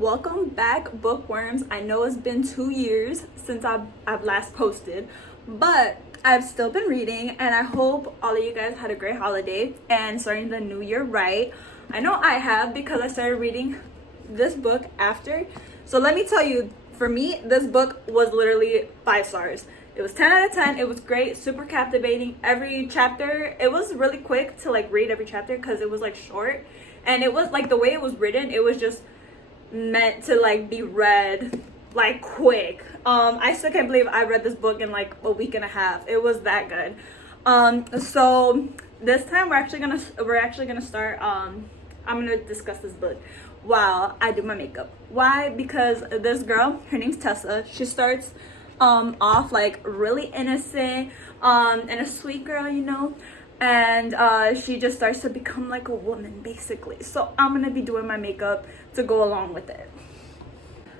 Welcome back, bookworms. I know it's been 2 years since I've last posted, but I've still been reading, and I hope all of you guys had a great holiday and starting the new year right. I know I have, because I started reading this book after. So let me tell you, for me, this book was literally 5 stars. It was 10 out of 10. It was great, super captivating. Every chapter, it was really quick to like read every chapter because it was like short, and it was like the way it was written, it was just meant to like be read like quick. I still can't believe I read this book in like a week and a half. It was that good. So this time we're actually gonna start. I'm gonna discuss this book while I do my makeup. Why? Because this girl, her name's Tessa. She starts off like really innocent and a sweet girl, you know, and she just starts to become like a woman basically. So I'm gonna be doing my makeup to go along with it.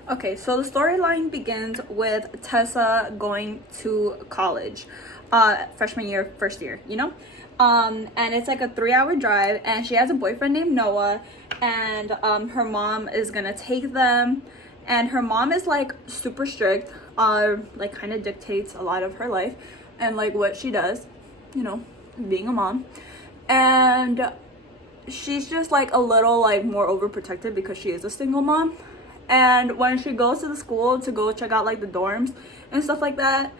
Okay, so the storyline begins with Tessa going to college, freshman year, first year, you know, and it's like a 3-hour drive, and she has a boyfriend named Noah, and her mom is gonna take them, and her mom is like super strict, like kind of dictates a lot of her life and like what she does, you know, being a mom. And she's just like a little like more overprotective because she is a single mom. And when she goes to the school to go check out like the dorms and stuff like that,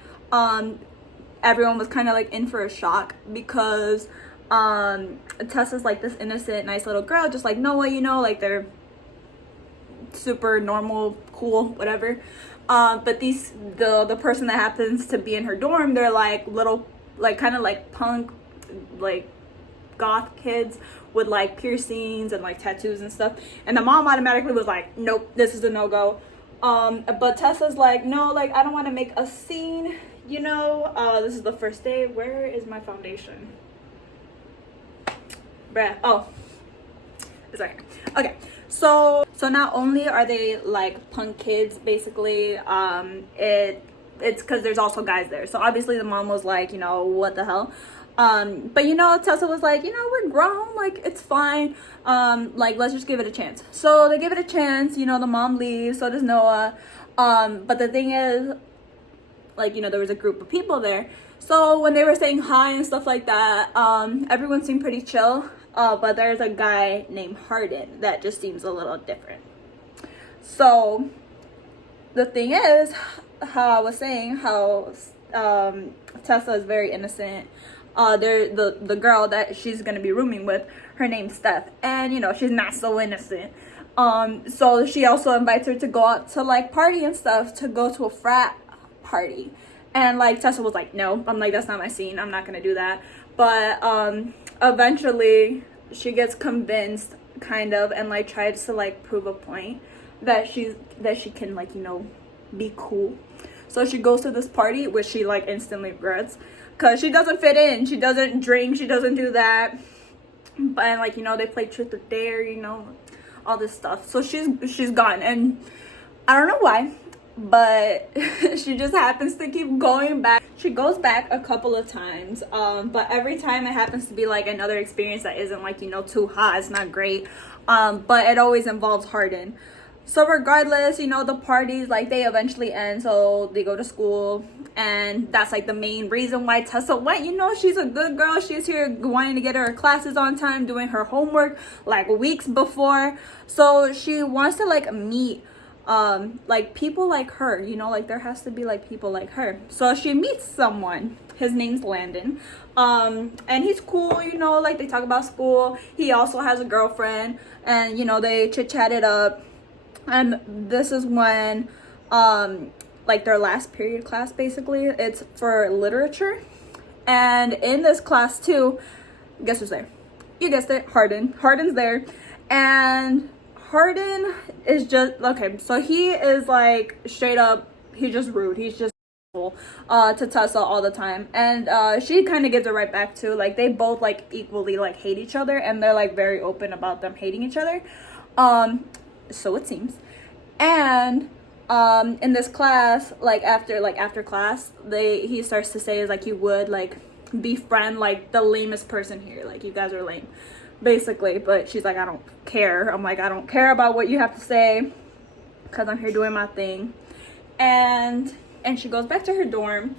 everyone was kind of like in for a shock because Tessa's like this innocent, nice little girl, just like Noah, you know, like they're super normal, cool, whatever. But the person that happens to be in her dorm, they're like little, like kind of like punk, like goth kids with like piercings and like tattoos and stuff. And the mom automatically was like, nope, this is a no-go. But Tessa's like, no, like I don't want to make a scene, you know. This is the first day. Where is my foundation? Bruh. Oh, it's right here. Okay, so not only are they like punk kids basically, it's because there's also guys there. So obviously the mom was like, you know, what the hell. But you know, Tessa was like, you know, we're grown, like it's fine, like let's just give it a chance. So they give it a chance, you know. The mom leaves, so does Noah. But the thing is, like, you know, there was a group of people there, so when they were saying hi and stuff like that, everyone seemed pretty chill. But there's a guy named Hardin that just seems a little different. So the thing is, how I was saying, how Tessa is very innocent. The girl that she's gonna be rooming with, her name's Steph, and you know, she's not so innocent. So she also invites her to go out to like party and stuff, to go to a frat party. And like Tessa was like, no. I'm like, that's not my scene, I'm not gonna do that. But eventually she gets convinced, kind of, and like tries to like prove a point that she can, like, you know, be cool. So she goes to this party, which she like instantly regrets because she doesn't fit in. She doesn't drink, she doesn't do that. But like, you know, they play truth or dare, you know, all this stuff. So she's gone, and I don't know why, but she just happens to keep going back. She goes back a couple of times, but every time it happens to be like another experience that isn't like, you know, too hot. It's not great, but it always involves Hardin. So regardless, you know, the parties, like, they eventually end, so they go to school, and that's like the main reason why Tessa went. You know, she's a good girl. She's here wanting to get her classes on time, doing her homework like weeks before. So she wants to like meet like people like her, you know, like there has to be like people like her. So she meets someone. His name's Landon, and he's cool, you know, like they talk about school. He also has a girlfriend, and you know, they chit-chat it up. And this is when like their last period class, basically, it's for literature. And in this class too, guess who's there? You guessed it, Hardin's there. And Hardin is just, okay, so he is like straight up, he's just rude. He's just to Tessa all the time, and she kind of gives it right back too. Like they both like equally like hate each other, and they're like very open about them hating each other, so it seems. And in this class, like after class, he starts to say is like, you would like befriend like the lamest person here, like you guys are lame basically. But she's like, I don't care. I'm like, I don't care about what you have to say. because I'm here doing my thing. And she goes back to her dorm.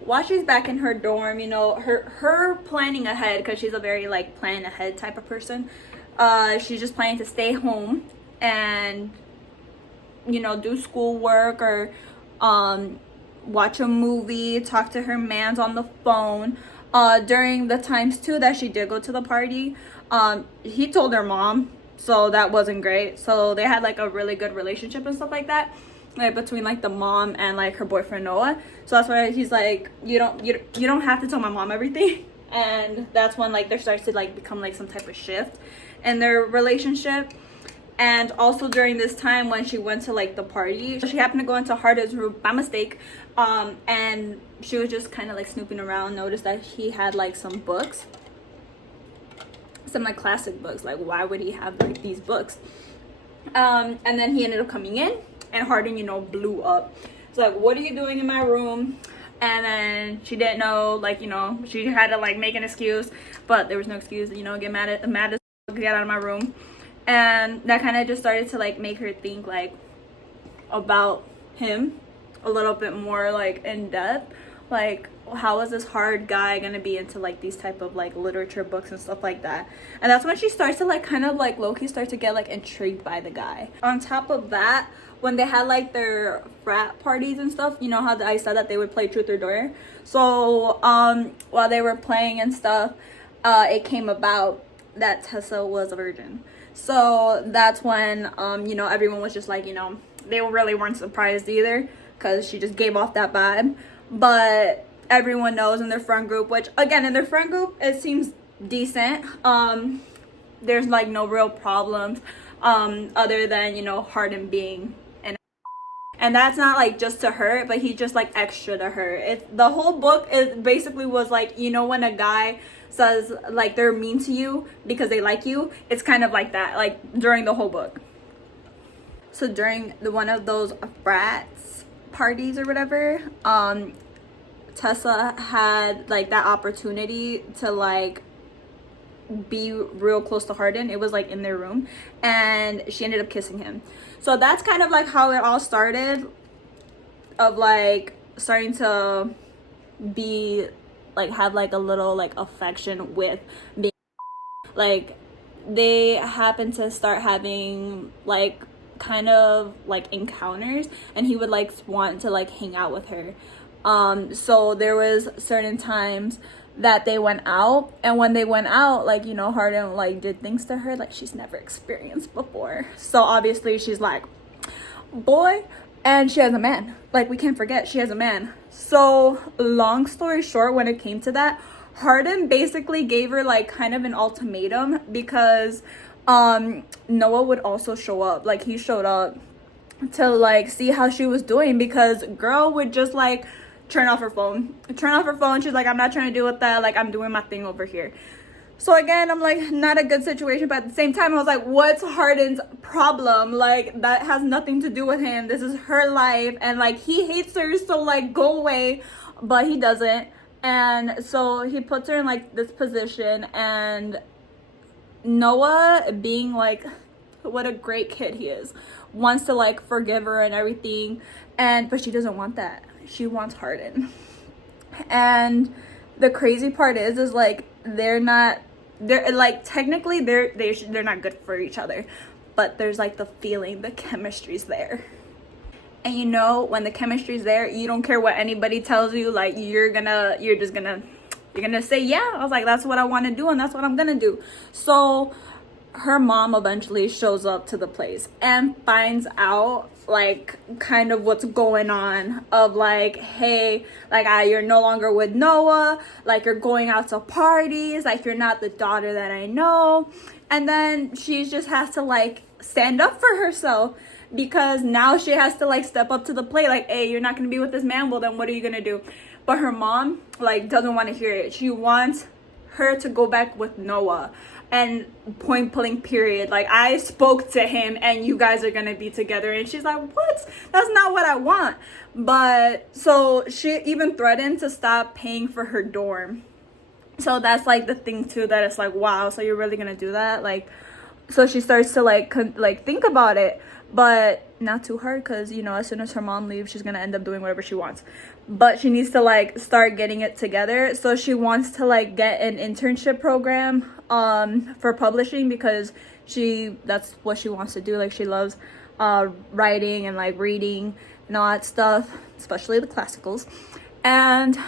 While she's back in her dorm, you know, her planning ahead, because she's a very like plan ahead type of person. She's just planning to stay home and, you know, do schoolwork or watch a movie, talk to her mans on the phone. During the times too that she did go to the party, he told her mom, so that wasn't great. So they had like a really good relationship and stuff like that, like between like the mom and like her boyfriend Noah. So that's why he's like, you don't have to tell my mom everything. And that's when like there starts to like become like some type of shift in their relationship. And also during this time when she went to like the party, she happened to go into Hardin's room by mistake, and she was just kind of like snooping around, noticed that he had like some books, some like classic books. Like, why would he have like these books? And then he ended up coming in, and Hardin, you know, blew up. It's like, what are you doing in my room? And then she didn't know, like, you know, she had to like make an excuse, but there was no excuse, you know, get mad as get out of my room. And that kind of just started to like make her think like about him a little bit more like in depth. Like, how is this hard guy gonna be into like these type of like literature books and stuff like that? And that's when she starts to like kind of like low-key start to get like intrigued by the guy. On top of that, when they had like their frat parties and stuff, you know how I said that they would play truth or dare? So while they were playing and stuff, it came about that Tessa was a virgin. So that's when you know, everyone was just like, you know, they really weren't surprised either, because she just gave off that vibe. But everyone knows in their friend group, which again, in their friend group, it seems decent. There's like no real problems other than, you know, Hardin being an, and that's not like just to her, but he's just like extra to her. The whole book is basically was like, you know, when a guy says like they're mean to you because they like you, it's kind of like that, like during the whole book. So during one of those frats parties or whatever, Tessa had like that opportunity to like be real close to Hardin. It was like in their room, and she ended up kissing him. So that's kind of like how it all started, of like starting to be like have like a little like affection with being like, they happen to start having like kind of like encounters, and he would like want to like hang out with her. So there was certain times that they went out, and when they went out, like, you know, Hardin like did things to her like she's never experienced before. So obviously she's like, boy, and she has a man. Like, we can't forget she has a man. So long story short, when it came to that, Hardin basically gave her like kind of an ultimatum, because Noah would also show up. Like, he showed up to like see how she was doing, because girl would just like turn off her phone. She's like, I'm not trying to deal with that, like, I'm doing my thing over here. So again, I'm like, not a good situation, but at the same time I was like, what's Hardin's problem? Like, that has nothing to do with him. This is her life, and like, he hates her, so like, go away. But he doesn't. And so he puts her in like this position, and Noah, being like what a great kid he is, wants to like forgive her and everything, but she doesn't want that. She wants Hardin. And the crazy part is like, they're like, technically they're not good for each other, but there's like the feeling, the chemistry's there. And you know, when the chemistry's there, you don't care what anybody tells you, like, you're gonna say, yeah. I was like, that's what I want to do, and that's what I'm gonna do. So her mom eventually shows up to the place and finds out like kind of what's going on, of like, hey, like, you're no longer with Noah, like, you're going out to parties, like, you're not the daughter that I know. And then she just has to like stand up for herself, because now she has to like step up to the plate, like, hey, you're not gonna be with this man, well then what are you gonna do? But her mom like doesn't want to hear it. She wants her to go back with Noah, and point blank period, like, I spoke to him and you guys are gonna be together. And she's like, what? That's not what I want. But so she even threatened to stop paying for her dorm. So that's like the thing too, that it's like, wow, so you're really gonna do that? Like, so she starts to like think about it. But not too hard, because you know, as soon as her mom leaves, she's gonna end up doing whatever she wants, but she needs to like start getting it together. So she wants to like get an internship program for publishing, because that's what she wants to do. Like, she loves writing and like reading and all that stuff, especially the classicals. And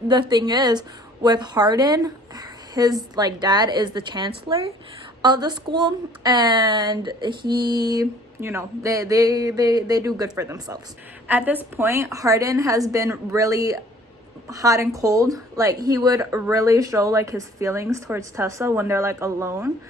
the thing is, with Hardin, his like dad is the chancellor of the school, and he, you know, they do good for themselves. At this point, Hardin has been really hot and cold. Like, he would really show like his feelings towards Tessa when they're like alone,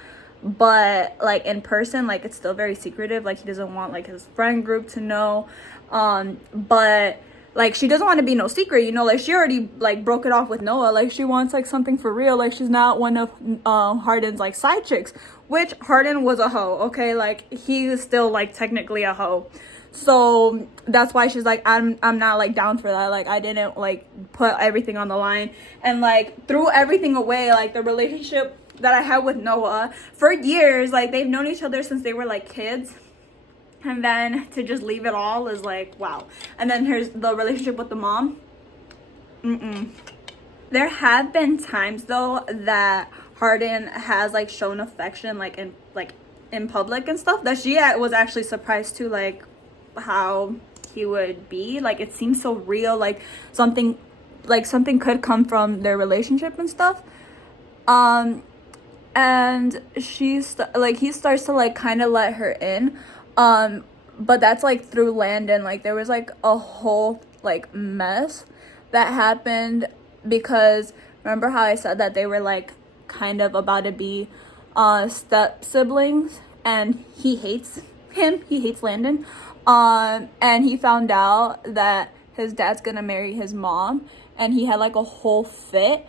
but like in person, like it's still very secretive. Like, he doesn't want like his friend group to know, but like, she doesn't want to be no secret, you know. Like, she already like broke it off with Noah. Like, she wants like something for real. Like, she's not one of Hardin's like side chicks, which Hardin was a hoe, okay? Like, he is still like technically a hoe. So that's why she's like, I'm not like down for that. Like, I didn't like put everything on the line and like threw everything away. Like, the relationship that I had with Noah for years, like they've known each other since they were like kids, and then to just leave it all is like, wow. And then here's the relationship with the mom. There have been times though that Hardin has like shown affection like in public and stuff, that she was actually surprised too, like how he would be. Like, it seems so real, like something could come from their relationship and stuff. And he starts to like kind of let her in, but that's like through Landon. Like, there was like a whole like mess that happened, because remember how I said that they were like kind of about to be step siblings, and he hates Landon, and he found out that his dad's gonna marry his mom, and he had like a whole fit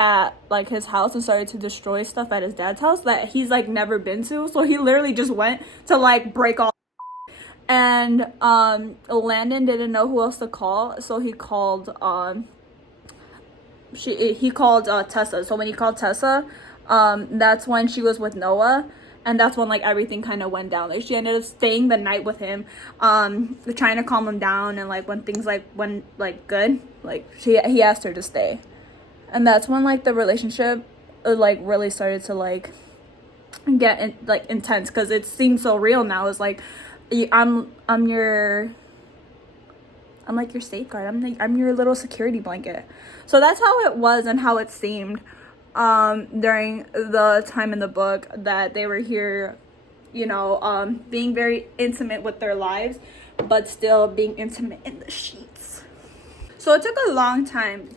at like his house and started to destroy stuff at his dad's house that he's like never been to. So he literally just went to like break all, and Landon didn't know who else to call, so he called Tessa. So when he called Tessa, that's when she was with Noah, and that's when like everything kind of went down. Like, she ended up staying the night with him, trying to calm him down, and like when things like went like good, like he asked her to stay. And that's when like the relationship like really started to like get like intense, because it seems so real now. It's like, I'm like your safeguard. I'm your little security blanket. So that's how it was and how it seemed during the time in the book that they were here, you know, being very intimate with their lives, but still being intimate in the sheets. So it took a long time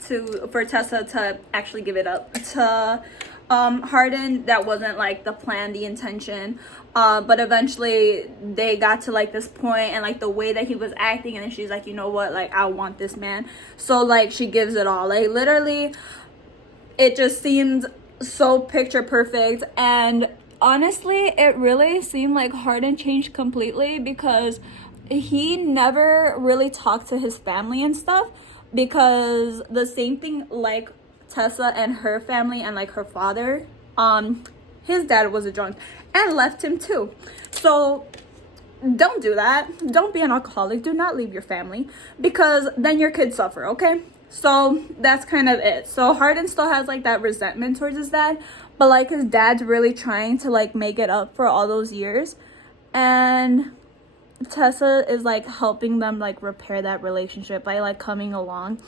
for Tessa to actually give it up to Hardin. That wasn't like the plan, the intention, but eventually they got to like this point, and like the way that he was acting, and then she's like, you know what, like I want this man. So like she gives it all. Like, literally, it just seemed so picture perfect. And honestly, it really seemed like Hardin changed completely, because he never really talked to his family and stuff, because the same thing like Tessa and her family and like her father, his dad was a drunk and left him too. So don't do that. Don't be an alcoholic. Do not leave your family, because then your kids suffer, okay? So that's kind of it. So Hardin still has like that resentment towards his dad, but like his dad's really trying to like make it up for all those years, and Tessa is like helping them like repair that relationship by like coming along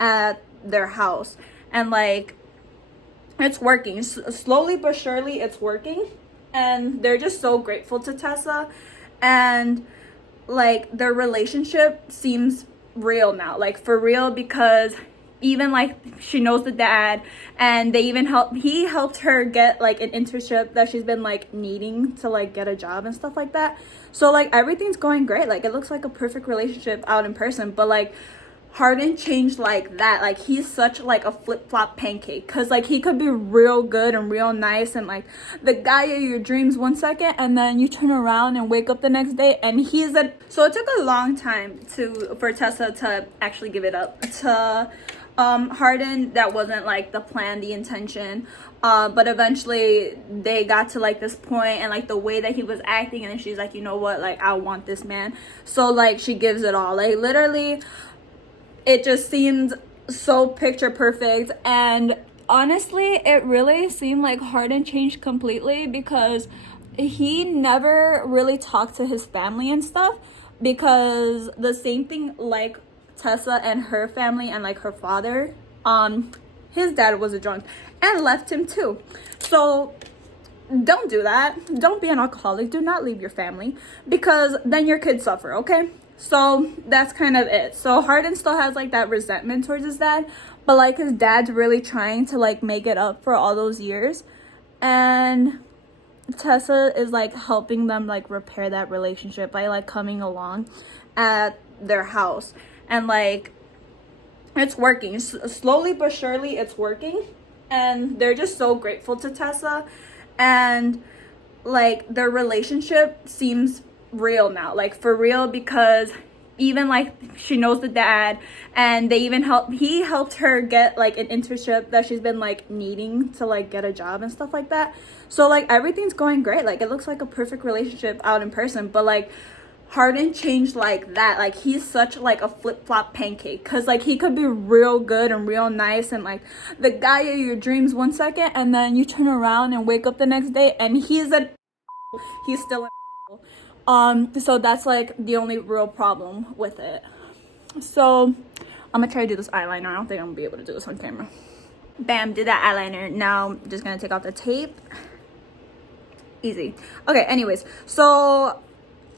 at their house, and like it's working slowly but surely. It's working, and they're just so grateful to Tessa, and like their relationship seems real now, like for real, because even like she knows the dad, and he helped her get like an internship that she's been like needing to like get a job and stuff like that. So like everything's going great. Like, it looks like a perfect relationship out in person, but like Hardin changed like that. Like, he's such like a flip-flop pancake, because like he could be real good and real nice and like the guy of your dreams one second, and then you turn around and wake up the next day and so it took a long time for Tessa to actually give it up to Harden. That wasn't like the plan, the intention. But eventually they got to like this point, and like the way that he was acting, and then she's like, you know what, like I want this man. So like she gives it all. Like literally, it just seemed so picture perfect. And honestly, it really seemed like Harden changed completely, because he never really talked to his family and stuff, because the same thing like Tessa and her family and like her father, his dad was a drunk and left him too. So don't do that. Don't be an alcoholic. Do not leave your family, because then your kids suffer, okay? So that's kind of it. So Harden still has like that resentment towards his dad, but like his dad's really trying to like make it up for all those years. And Tessa is like helping them like repair that relationship by like coming along at their house. And like it's working. Slowly but surely it's working. And they're just so grateful to Tessa. And like their relationship seems real now, like for real, because even like she knows the dad, and they even he helped her get like an internship that she's been like needing to like get a job and stuff like that. So like everything's going great. Like it looks like a perfect relationship out in person. But like Harden changed like that. Like he's such like a flip-flop pancake, because like he could be real good and real nice and like the guy of your dreams one second, and then you turn around and wake up the next day and he's still so that's like the only real problem with it. So I'm gonna try to do this eyeliner. I don't think I'm gonna be able to do this on camera. Bam, did that eyeliner. Now I'm just gonna take off the tape. Easy. Okay, anyways, so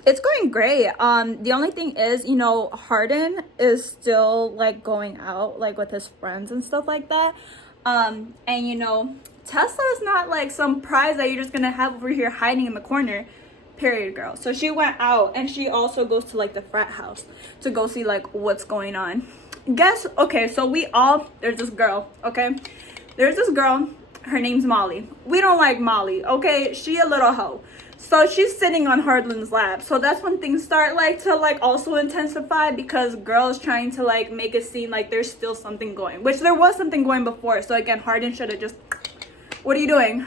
it's going great. The only thing is, you know, Harden is still like going out like with his friends and stuff like that. And you know, Tessa is not like some prize that you're just gonna have over here hiding in the corner. Period, girl. So she went out, and she also goes to like the frat house to go see like what's going on. Okay, so there's this girl, okay? There's this girl, her name's Molly. We don't like Molly, okay? She a little hoe. So she's sitting on Harden's lap. So that's when things start like to like also intensify, because girls trying to like make it seem like there's still something going, which there was something going before. So again, Harden should have just, what are you doing?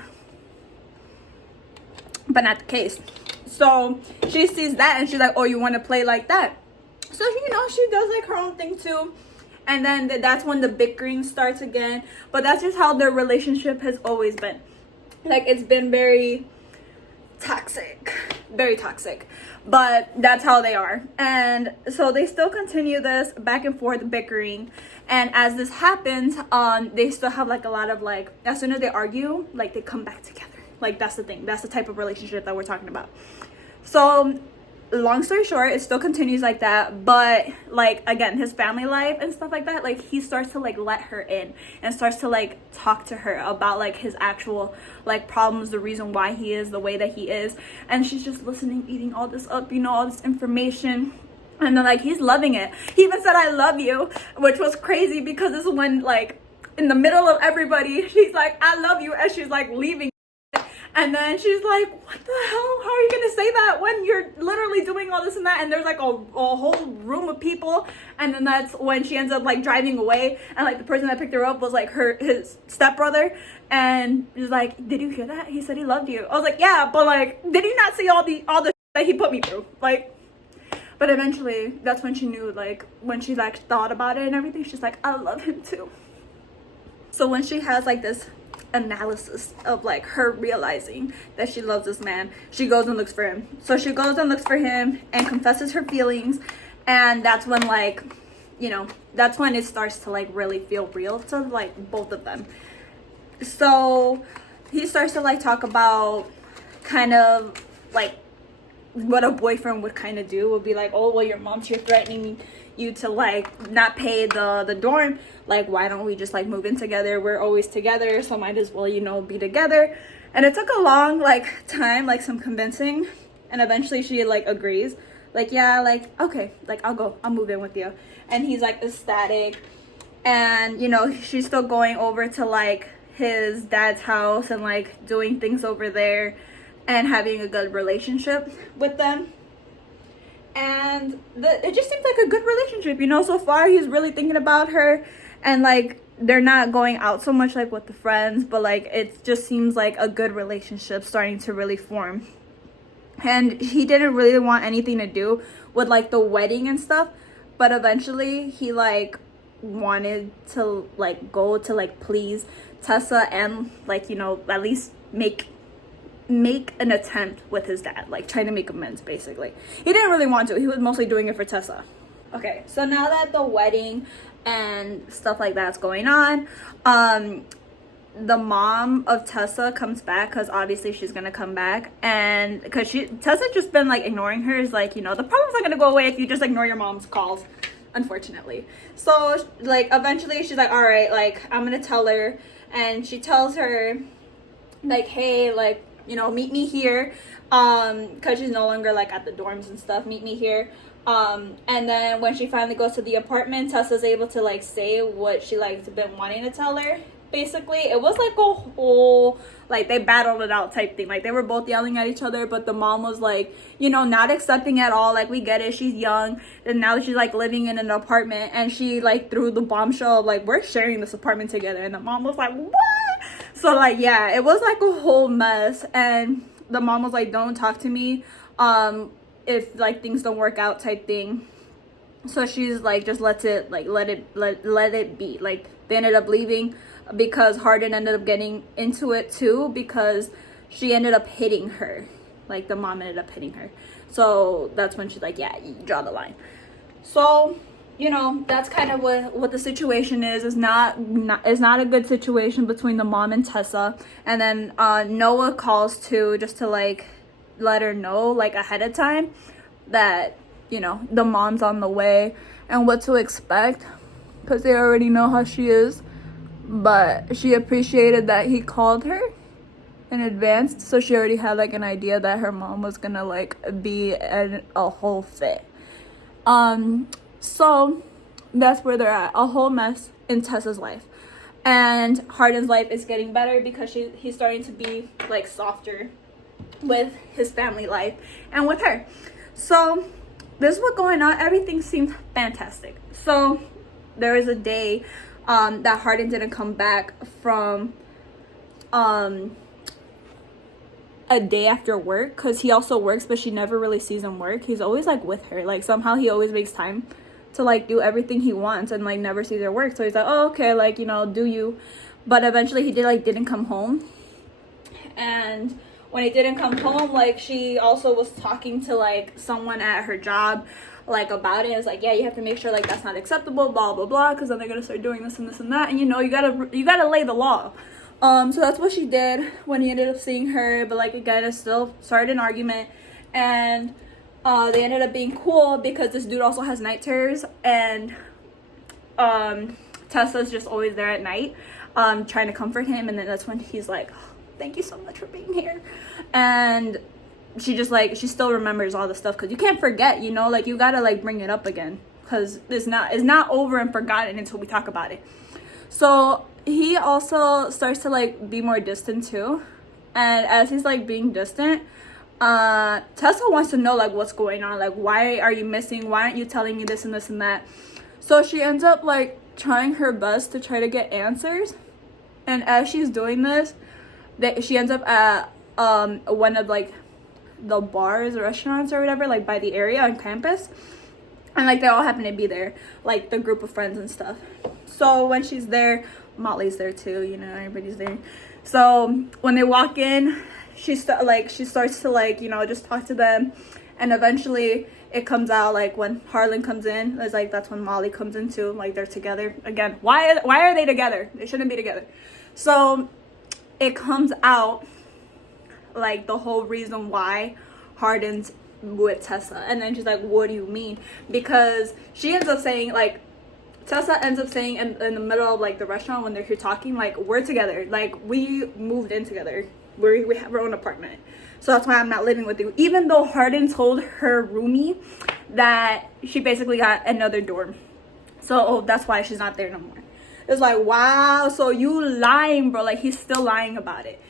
But not the case. So she sees that, and she's like, oh, you want to play like that? So, you know, she does like her own thing too. And then that's when the bickering starts again. But that's just how their relationship has always been. Like, it's been very toxic. Very toxic. But that's how they are. And so they still continue this back and forth bickering. And as this happens, they still have like a lot of like, as soon as they argue, like they come back together. Like, that's the thing. That's the type of relationship that we're talking about. So, long story short, it still continues like that. But, like, again, his family life and stuff like that, like, he starts to, like, let her in. And starts to, like, talk to her about, like, his actual, like, problems. The reason why he is the way that he is. And she's just listening, eating all this up, you know, all this information. And then, like, he's loving it. He even said, I love you. Which was crazy, because this is when, like, in the middle of everybody, she's like, I love you. And she's, like, leaving. And then she's like, what the hell? How are you going to say that when you're literally doing all this and that? And there's like a whole room of people. And then that's when she ends up like driving away. And like the person that picked her up was like his stepbrother. And she's like, did you hear that? He said he loved you. I was like, yeah, but like, did he not see all the that he put me through? Like, but eventually that's when she knew, like when she like thought about it and everything, she's like, I love him too. So when she has like this analysis of like her realizing that she loves this man, she goes and looks for him. So she goes and looks for him and confesses her feelings, and that's when, like, you know, that's when it starts to like really feel real to like both of them. So he starts to like talk about kind of like what a boyfriend would kind of do. Would be like, oh well, your mom's here threatening you to like not pay the dorm, like why don't we just like move in together? We're always together, so might as well, you know, be together. And it took a long like time, like some convincing, and eventually she like agrees, like yeah, like okay, like I'll move in with you. And he's like ecstatic. And you know, she's still going over to like his dad's house and like doing things over there and having a good relationship with them. And it just seems like a good relationship, you know. So far he's really thinking about her, and like they're not going out so much like with the friends, but like it just seems like a good relationship starting to really form. And he didn't really want anything to do with like the wedding and stuff, but eventually he like wanted to like go to like please Tessa and like, you know, at least make an attempt with his dad, like trying to make amends basically. He didn't really want to, he was mostly doing it for Tessa. Okay, so now that the wedding and stuff like that's going on, the mom of Tessa comes back, because obviously she's gonna come back, and because Tessa just been like ignoring her, is like, you know, the problem's not gonna go away if you just ignore your mom's calls, unfortunately. So like eventually she's like, all right, like I'm gonna tell her, and she tells her like, hey, like, you know, meet me here, because she's no longer like at the dorms and stuff, meet me here. And then when she finally goes to the apartment, Tessa's able to like say what she like been wanting to tell her. Basically, it was like a whole, like they battled it out type thing. Like they were both yelling at each other, but the mom was like, you know, not accepting at all. Like, we get it, she's young, and now she's like living in an apartment, and she like threw the bombshell of like, we're sharing this apartment together, and the mom was like, what? So like, yeah, it was like a whole mess, and the mom was like, don't talk to me if like things don't work out type thing. So she's like, just let it be. Like they ended up leaving because Hardin ended up getting into it too, because she ended up hitting her. Like the mom ended up hitting her. So that's when she's like, yeah, you draw the line. So, you know, that's kind of what the situation is. It's not a good situation between the mom and Tessa. And then Noah calls too, just to like let her know like ahead of time that, you know, the mom's on the way and what to expect, because they already know how she is. But she appreciated that he called her in advance, so she already had like an idea that her mom was gonna like be a whole fit. So that's where they're at, a whole mess in Tessa's life. And Hardin's life is getting better because he's starting to be like softer with his family life and with her. So this is what's going on. Everything seems fantastic. So there was a day that Hardin didn't come back from a day after work, because he also works, but she never really sees him work. He's always like with her, like somehow he always makes time to like do everything he wants and like never sees her work. So he's like, oh, okay, like, you know, do you. But eventually he didn't come home. And when he didn't come home, like she also was talking to like someone at her job like about it. It's like, yeah, you have to make sure like that's not acceptable, blah blah blah, because then they're gonna start doing this and this and that, and you know, you gotta lay the law. So that's what she did when he ended up seeing her. But like again, it still started an argument, and they ended up being cool because this dude also has night terrors, and Tessa's just always there at night trying to comfort him. And then that's when he's like, oh, thank you so much for being here. And she just like, she still remembers all the stuff, because you can't forget, you know, like you gotta like bring it up again, because it's not over and forgotten until we talk about it. So he also starts to like be more distant too, and as he's like being distant, Tessa wants to know like what's going on, like why are you missing, why aren't you telling me this and this and that. So she ends up like trying her best to try to get answers, and as she's doing this, she ends up at one of like the bars or restaurants or whatever, like by the area on campus, and like they all happen to be there, like the group of friends and stuff. So when she's there, Motley's there too, you know, everybody's there. So when they walk in, she starts to like, you know, just talk to them, and eventually it comes out like when Harlan comes in, it's like that's when Molly comes in too, like they're together again. Why are they together? They shouldn't be together. So it comes out like the whole reason why Hardin's with Tessa, and then she's like, what do you mean? Because she ends up saying, like, Tessa ends up saying in the middle of like the restaurant when they're here talking, like, we're together, like we moved in together, we have our own apartment, so that's why I'm not living with you, even though Hardin told her roomie that she basically got another dorm, so that's why she's not there no more. It's like, wow, so you lying, bro. Like, he's still lying about it.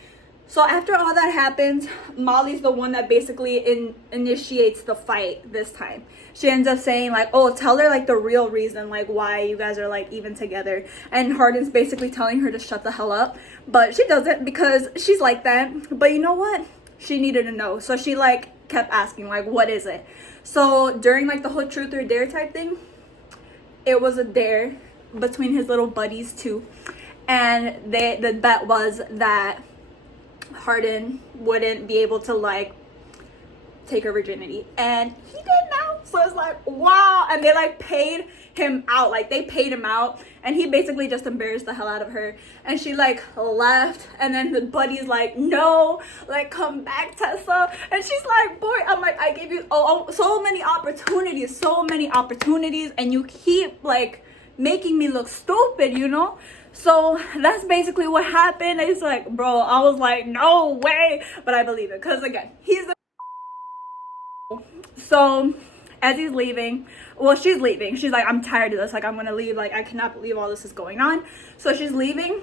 So after all that happens, Molly's the one that basically initiates the fight this time. She ends up saying like, oh, tell her like the real reason, like why you guys are like even together. And Hardin's basically telling her to shut the hell up. But she doesn't, because she's like that. But you know what? She needed to know. So she like kept asking like, what is it? So during like the whole truth or dare type thing, it was a dare between his little buddies too. And the bet was that Hardin wouldn't be able to like take her virginity, and he did now. So it's like, wow. And they like paid him out, like they paid him out, and he basically just embarrassed the hell out of her. And she like left, and then the buddy's like, no, like come back, Tessa. And she's like, boy, I'm like, I gave you so many opportunities, and you keep like making me look stupid, you know? So that's basically what happened. It's like, bro, I was like, no way. But I believe it, because again, he's the... So as he's leaving, well, she's leaving. She's like, I'm tired of this. Like, I'm going to leave. Like, I cannot believe all this is going on. So she's leaving,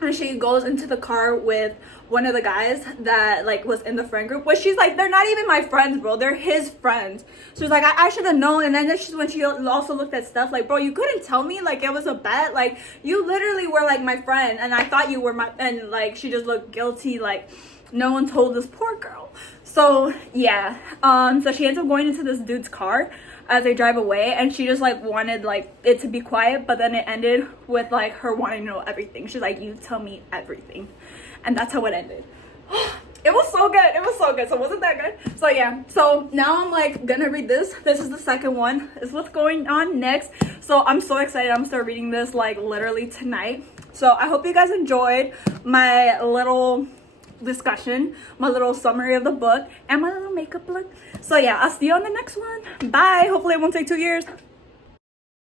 and she goes into the car with one of the guys that like was in the friend group, which she's like, they're not even my friends, bro, they're his friends. So she's like, I should have known. And then she's, when she also looked at stuff, like, bro, you couldn't tell me, like it was a bet, like you literally were like my friend, and I thought you were my... And like she just looked guilty, like no one told this poor girl. So yeah, so she ends up going into this dude's car as they drive away, and she just like wanted like it to be quiet, but then it ended with like her wanting to know everything. She's like, you tell me everything. And that's how it ended. It was so good. It was so good. So wasn't that good? So yeah, so now I'm like gonna read this. This is the second one. This is what's going on next. So I'm so excited. I'm gonna start reading this like literally tonight. So I hope you guys enjoyed my little discussion, my little summary of the book, and my little makeup look. So yeah, I'll see you on the next one. Bye. Hopefully it won't take 2 years.